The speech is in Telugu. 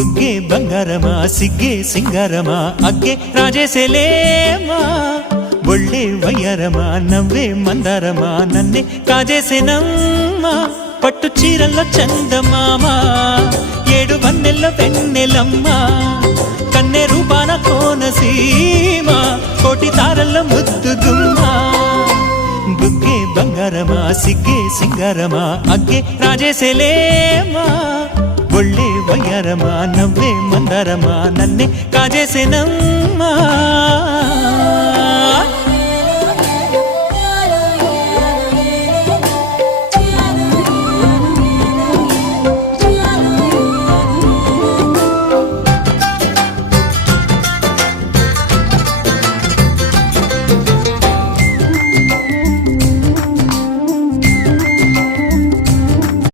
బుగ్గే బంగారమా సిగ్గే సింగారమా అగ్గే రాజేసేలేమా ఒళ్ళే వయ్యారమా నవ్వే మందారమా నన్నే కాజేసేనమ్మా పట్టు చీరల్లో చందమామా ఏడు వన్నెల్లో వెన్నెలమ్మా కన్నె రూపాన కోనసీమా కోటి తారల్లో ముద్దుగుమ్మా బుగ్గే బంగారమా సిగ్గే సింగారమా అగ్గే రాజేసేలేమా ఒళ్ళే వయ్యారమా నవ్వే మందారమా నన్నే కాజేసేనమ్మా